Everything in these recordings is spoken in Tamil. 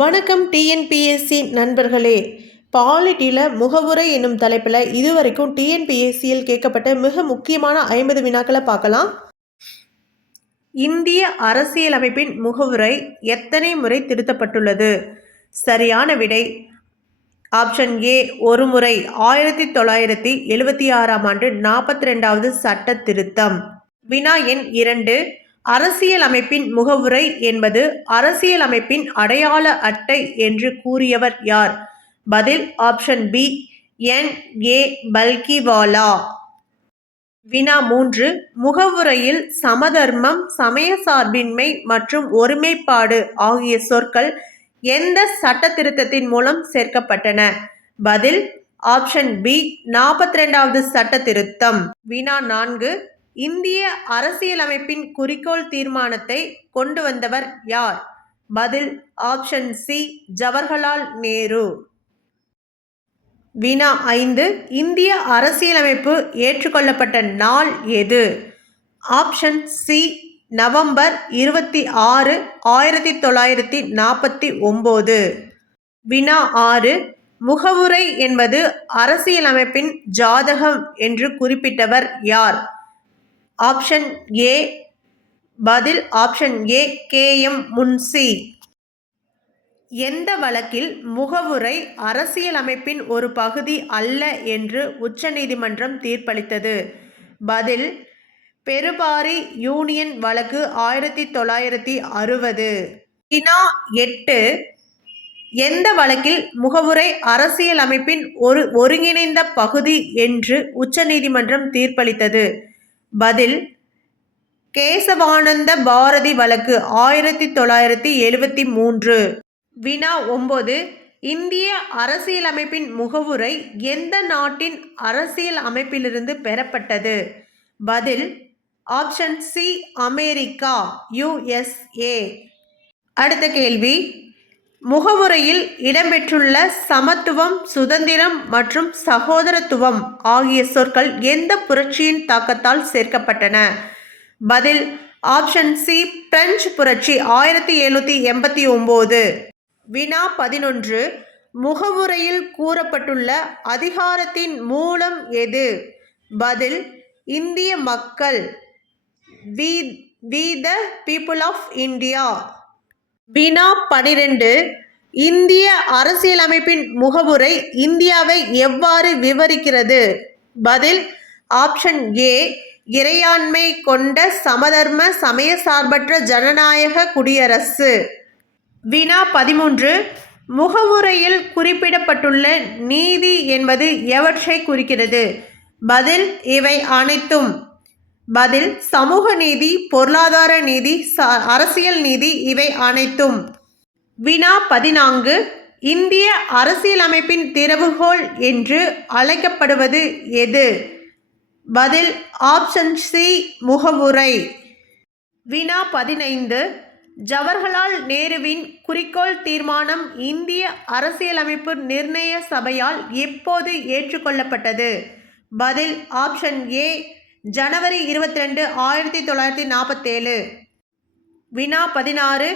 வணக்கம் டிஎன்பிஎஸ்சி நண்பர்களே. பாலிட்டியில் முகவுரை என்னும் தலைப்பில் இதுவரைக்கும் டிஎன்பிஎஸ்சியில் கேட்கப்பட்ட மிக முக்கியமான 50 வினாக்களை பார்க்கலாம். இந்திய அரசியலமைப்பின் முகவுரை எத்தனை முறை திருத்தப்பட்டுள்ளது? சரியான விடை ஆப்ஷன் ஏ ஒரு முறை. 1976ஆம் ஆண்டு 42வது சட்ட திருத்தம். வினா எண் 2. அரசியலமைப்பின் முகவுரை என்பது அரசியலமைப்பின் அடையாள அட்டை என்று கூறியவர் யார்? பதில் ஆப்ஷன் பி N.A. பல்கிவாலா. வினா 3. முகவுரையில் சமதர்மம், சமயசார்பின்மை மற்றும் ஒருமைப்பாடு ஆகிய சொற்கள் எந்த சட்ட திருத்தத்தின் மூலம் சேர்க்கப்பட்டன? பதில் ஆப்ஷன் பி 42வது சட்ட திருத்தம். வினா 4. இந்திய அரசியலமைப்பின் குறிக்கோள் தீர்மானத்தை கொண்டு வந்தவர் யார்? பதில் ஆப்ஷன் சி ஜவஹர்லால் நேரு. வினா 5. இந்திய அரசியலமைப்பு ஏற்றுக்கொள்ளப்பட்ட நாள் எது? Option C November 26, 1949. வினா 6. முகவுரை என்பது அரசியலமைப்பின் ஜாதகம் என்று குறிப்பிட்டவர் யார்? Option A. பதில் ஆப்ஷன் ஏ K.M. முன்சி. எந்த வழக்கில் முகவுரை அரசியலமைப்பின் ஒரு பகுதி அல்ல என்று உச்சநீதிமன்றம் தீர்ப்பளித்தது? பதில் பெருபாரி யூனியன் வழக்கு 1960. வினா 8. எந்த வழக்கில் முகவுரை அரசியலமைப்பின் ஒரு ஒருங்கிணைந்த பகுதி என்று உச்சநீதிமன்றம் தீர்ப்பளித்தது? பதில் கேசவானந்த பாரதி வழக்கு 1973. வினா 9. இந்திய அரசியலமைப்பின் முகவுரை எந்த நாட்டின் அரசியல் அமைப்பிலிருந்து பெறப்பட்டது? பதில் ஆப்ஷன் சி அமெரிக்கா USA. அடுத்த கேள்வி. முகவுரையில் இடம்பெற்றுள்ள சமத்துவம், சுதந்திரம் மற்றும் சகோதரத்துவம் ஆகிய சொற்கள் எந்த புரட்சியின் தாக்கத்தால் சேர்க்கப்பட்டன? பதில் ஆப்ஷன் சி பிரெஞ்சு புரட்சி 1789. வினா 11. முகவுரையில் கூறப்பட்டுள்ள அதிகாரத்தின் மூலம் எது? பதில் இந்திய மக்கள் we the people of India. வினா 12. இந்திய அரசியலமைப்பின் முகவுரை இந்தியாவை எவ்வாறு விவரிக்கிறது? பதில் ஆப்ஷன் ஏ இறையாண்மை கொண்ட சமதர்ம சமயசார்பற்ற ஜனநாயக குடியரசு. வினா 13. முகவுரையில் குறிப்பிடப்பட்டுள்ள நீதி என்பது எவற்றை குறிக்கிறது? பதில் இவை அனைத்தும். பதில் சமூக நீதி, பொருளாதார நீதி, அரசியல் நீதி இவை அனைத்தும். வினா 14. இந்திய அரசியலமைப்பின் திறவுகோல் என்று அழைக்கப்படுவது எது? பதில் ஆப்ஷன் சி முகவுரை. வினா 15. ஜவஹர்லால் நேருவின் குறிக்கோள் தீர்மானம் இந்திய அரசியலமைப்பு நிர்ணய சபையால் எப்போது ஏற்றுக்கொள்ளப்பட்டது? பதில் ஆப்ஷன் ஏ ஜனவரி 22, 1947. வினா 16.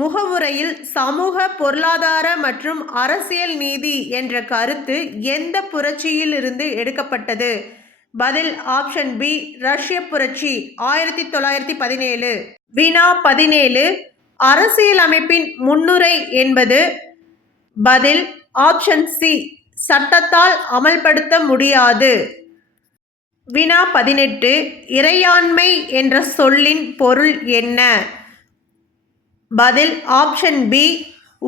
முகவுரையில் சமூக, பொருளாதார மற்றும் அரசியல் நீதி என்ற கருத்து எந்த புரட்சியில் இருந்து எடுக்கப்பட்டது? பதில் ஆப்ஷன் பி ரஷ்ய புரட்சி 1917. வினா 17. அரசியலமைப்பின் முன்னுரை என்பது? பதில் ஆப்ஷன் சி சட்டத்தால் அமல்படுத்த முடியாது. வினா 18. இறையாண்மை என்ற சொல்லின் பொருள் என்ன? பதில் ஆப்ஷன் பி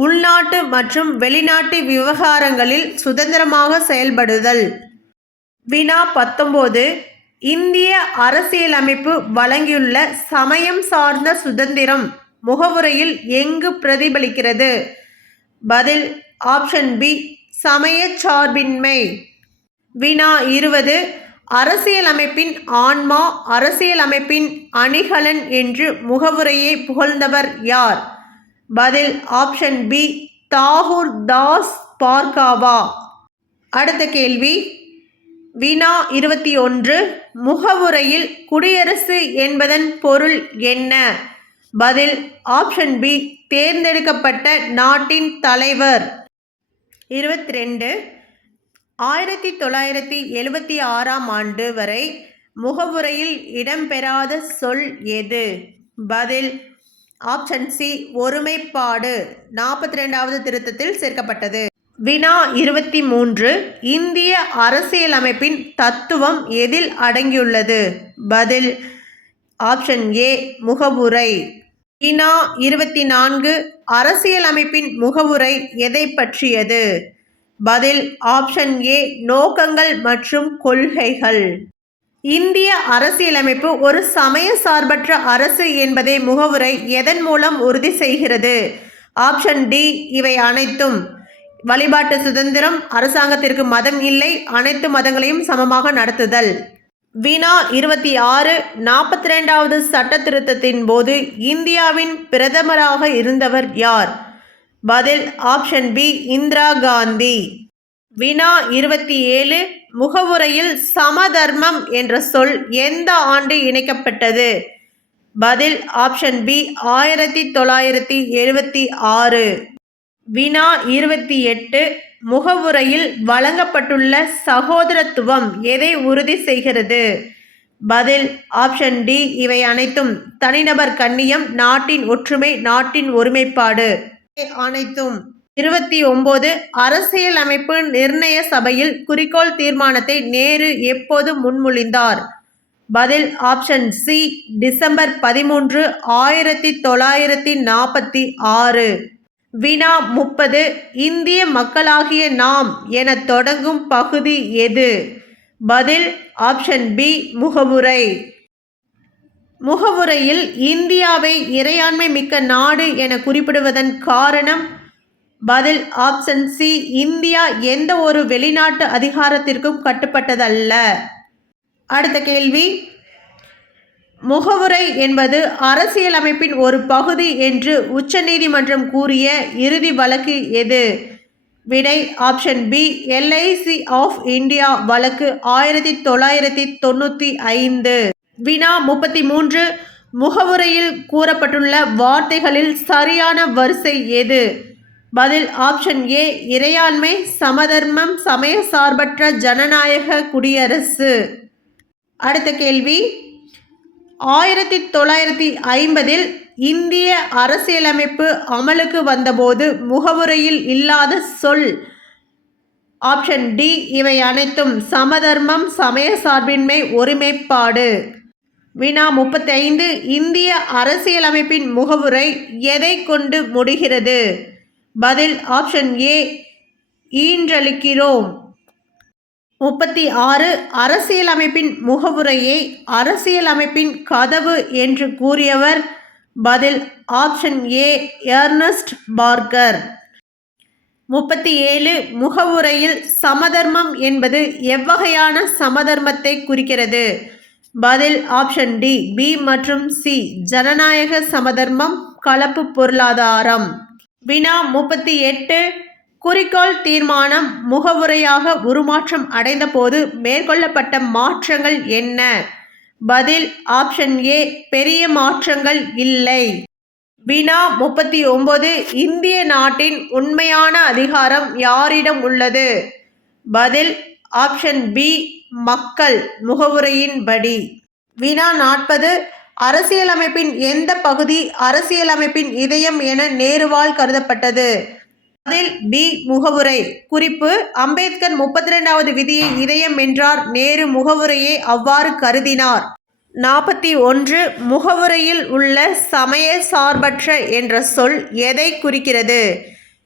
உள்நாட்டு மற்றும் வெளிநாட்டு விவகாரங்களில் சுதந்திரமாக செயல்படுதல். வினா 19. இந்திய அரசியலமைப்பு வழங்கியுள்ள சமயம் சார்ந்த சுதந்திரம் முகவுரையில் எங்கு பிரதிபலிக்கிறது? பதில் ஆப்ஷன் பி சமயச்சார்பின்மை. வினா 20. அரசியலமைப்பின் ஆன்மா, அரசியலமைப்பின் அணிகலன் என்று முகவுரையை புகழ்ந்தவர் யார்? பதில் ஆப்ஷன் பி தாகூர் தாஸ் பார்கவா. அடுத்த கேள்வி. வினா 21. முகவுரையில் குடியரசு என்பதன் பொருள் என்ன? பதில் ஆப்ஷன் பி தேர்ந்தெடுக்கப்பட்ட நாட்டின் தலைவர். 22. 1976ஆம் ஆண்டு வரை முகவுரையில் இடம்பெறாத சொல் எது? பதில் ஆப்ஷன் சி ஒருமைப்பாடு 42வது திருத்தத்தில் சேர்க்கப்பட்டது. வினா 23. இந்திய அரசியலமைப்பின் தத்துவம் எதில் அடங்கியுள்ளது? பதில் ஆப்ஷன் ஏ முகவுரை. வினா 24. அரசியலமைப்பின் முகவுரை எதை பற்றியது? பதில் ஆப்ஷன் ஏ நோக்கங்கள் மற்றும் கொள்கைகள். இந்திய அரசியலமைப்பு ஒரு சமய சார்பற்ற அரசு என்பதை முகவுரை எதன் மூலம் உறுதி செய்கிறது? ஆப்ஷன் டி இவை அனைத்தும். வழிபாட்டு சுதந்திரம், அரசாங்கத்திற்கு மதம் இல்லை, அனைத்து மதங்களையும் சமமாக நடத்துதல். வினா 26. 42வது சட்ட திருத்தத்தின் போது இந்தியாவின் பிரதமராக இருந்தவர் யார்? பதில் ஆப்ஷன் பி இந்திரா காந்தி. வினா 27. முகவுரையில் சமதர்மம் என்ற சொல் எந்த ஆண்டு இணைக்கப்பட்டது? பதில் ஆப்ஷன் பி 1976. வினா 28. முகவுரையில் வழங்கப்பட்டுள்ள சகோதரத்துவம் எதை உறுதி செய்கிறது? பதில் ஆப்ஷன் டி இவை அனைத்தும். தனிநபர் கண்ணியம், நாட்டின் ஒற்றுமை, நாட்டின் ஒருமைப்பாடு அனைத்தும். 29. அரசியலமைப்பு நிர்ணய சபையில் குறிக்கோள் தீர்மானத்தை நேரு எப்போது முன்மொழிந்தார்? பதில் ஆப்ஷன் சி டிசம்பர் 13, 1946. வினா 30. இந்திய மக்களாகிய நாம் என தொடங்கும் பகுதி எது? பதில் ஆப்ஷன் பி முகவுரை. முகவுரையில் இந்தியாவை இறையாண்மை மிக்க நாடு என குறிப்பிடுவதன் காரணம்? பதில் ஆப்ஷன் சி இந்தியா எந்த ஒரு வெளிநாட்டு அதிகாரத்திற்கும் கட்டுப்பட்டதல்ல. அடுத்த கேள்வி. முகவுரை என்பது அரசியலமைப்பின் ஒரு பகுதி என்று உச்சநீதிமன்றம் கூறிய இறுதி வழக்கு எது? விடை option B LIC of India வழக்கு 1995. வினா 33. முகவுரையில் கூறப்பட்டுள்ள வார்த்தைகளில் சரியான வரிசை எது? பதில் ஆப்ஷன் ஏ இறையாண்மை, சமதர்மம், சமய சார்பற்ற ஜனநாயக குடியரசு. அடுத்த கேள்வி. 1950இல் இந்திய அரசியலமைப்பு அமலுக்கு வந்தபோது முகவுரையில் இல்லாத சொல்? ஆப்ஷன் டி இவை அனைத்தும். சமதர்மம், சமய சார்பின்மை, ஒருமைப்பாடு. வினா 35. இந்திய அரசியலமைப்பின் முகவுரை எதை கொண்டு முடிகிறது? பதில் ஆப்ஷன் ஏ ஈன்றளிக்கிறோம். 36. அரசியலமைப்பின் முகவுரையை அரசியலமைப்பின் கதவு என்று கூறியவர்? பதில் ஆப்ஷன் ஏ எர்னஸ்ட் பார்கர். 37. முகவுரையில் சமதர்மம் என்பது எவ்வகையான சமதர்மத்தை குறிக்கிறது? பதில் ஆப்ஷன் டி பி மற்றும் சி ஜனநாயக சமதர்மம், கலப்பு பொருளாதாரம். வினா 38. குறிக்கோள் தீர்மானம் முகவுரையாக உருமாற்றம் அடைந்த போது மேற்கொள்ளப்பட்ட மாற்றங்கள் என்ன? பதில் ஆப்ஷன் ஏ பெரிய மாற்றங்கள் இல்லை. வினா 39. இந்திய நாட்டின் உண்மையான அதிகாரம் யாரிடம் உள்ளது? பதில் ஆப்ஷன் பி மக்கள், முகவுரையின்படி. வினா 40. அரசியலமைப்பின் எந்த பகுதி அரசியலமைப்பின் இதயம் என நேருவால் கருதப்பட்டது? பதில் பி முகவுரை. குறிப்பு: அம்பேத்கர் 32வது விதியை இதயம் என்றார். நேரு முகவுரையை அவ்வாறு கருதினார். 41. முகவுரையில் உள்ள சமய சார்பற்ற என்ற சொல் எதை குறிக்கிறது?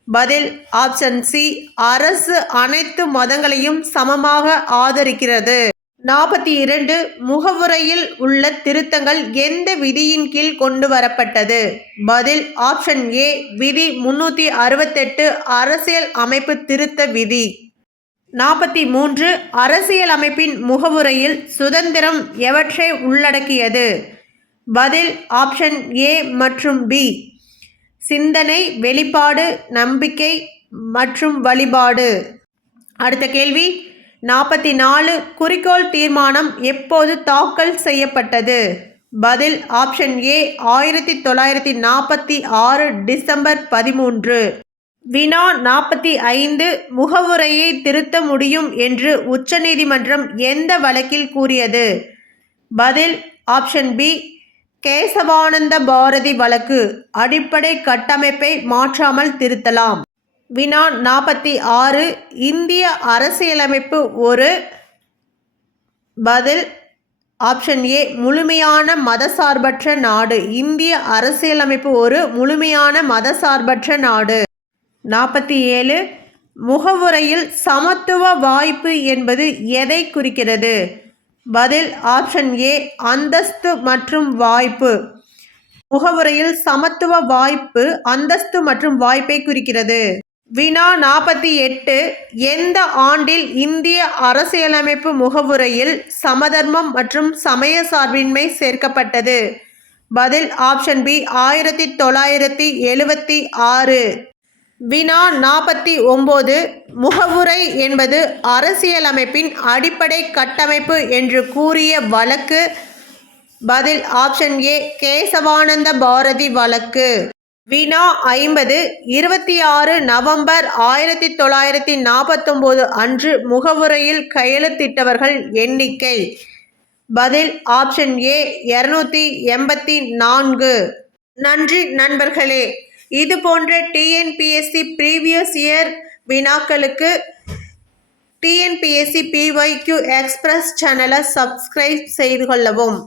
பதில் ஆப்ஷன் சி அரசு அனைத்து மதங்களையும் சமமாக ஆதரிக்கிறது. 42. முகவுரையில் உள்ள திருத்தங்கள் எந்த விதியின் கீழ் கொண்டு வரப்பட்டது? பதில் ஆப்ஷன் ஏ விதி 368 அரசியல் அமைப்பு திருத்த விதி. 43. அரசியல் அமைப்பின் முகவுரையில் சுதந்திரம் எவற்றை உள்ளடக்கியது? பதில் ஆப்ஷன் ஏ மற்றும் பி சிந்தனை, வெளிப்பாடு, நம்பிக்கை மற்றும் வழிபாடு. அடுத்த கேள்வி. 44. குறிக்கோள் தீர்மானம் எப்போது தாக்கல் செய்யப்பட்டது? பதில் ஆப்ஷன் ஏ 1946 டிசம்பர் 13. வினா 45 முகவுரையை திருத்த முடியும் என்று உச்சநீதிமன்றம் எந்த வழக்கில் கூறியது? பதில் ஆப்ஷன் பி கேசவானந்த பாரதி வழக்கு. அடிப்படை கட்டமைப்பை மாற்றாமல் திருத்தலாம். வினா 46 இந்திய அரசியலமைப்பு ஒரு. பதில் ஆப்ஷன் ஏ முழுமையான மதசார்பற்ற நாடு. இந்திய அரசியலமைப்பு ஒரு முழுமையான மதசார்பற்ற நாடு. 47 முகவுரையில் சமத்துவ வாய்ப்பு என்பது எதை குறிக்கிறது? பதில் ஆப்ஷன் ஏ அந்தஸ்து மற்றும் வாய்ப்பு. முகவுரையில் சமத்துவ வாய்ப்பு அந்தஸ்து மற்றும் வாய்ப்பை குறிக்கிறது. வினா 48 எந்த ஆண்டில் இந்திய அரசியலமைப்பு முகவுரையில் சமதர்மம் மற்றும் சமய சார்பின்மை சேர்க்கப்பட்டது? பதில் ஆப்ஷன் பி 1976. வினா 49 முகவுரை என்பது அரசியலமைப்பின் அடிப்படை கட்டமைப்பு என்று கூறிய வழக்கு. பதில் ஆப்ஷன் ஏ கேசவானந்த பாரதி வழக்கு. வினா 50 26 நவம்பர் 1949 அன்று முகவுரையில் கையெழுத்திட்டவர்கள் எண்ணிக்கை. பதில் ஆப்ஷன் ஏ 284. நன்றி நண்பர்களே. இது போன்ற டிஎன்பிஎஸ்சி ப்ரீவியஸ் இயர் வினாக்களுக்கு டிஎன்பிஎஸ்சி PYQ எக்ஸ்பிரஸ் சேனலை சப்ஸ்கிரைப் செய்து கொள்ளவும்.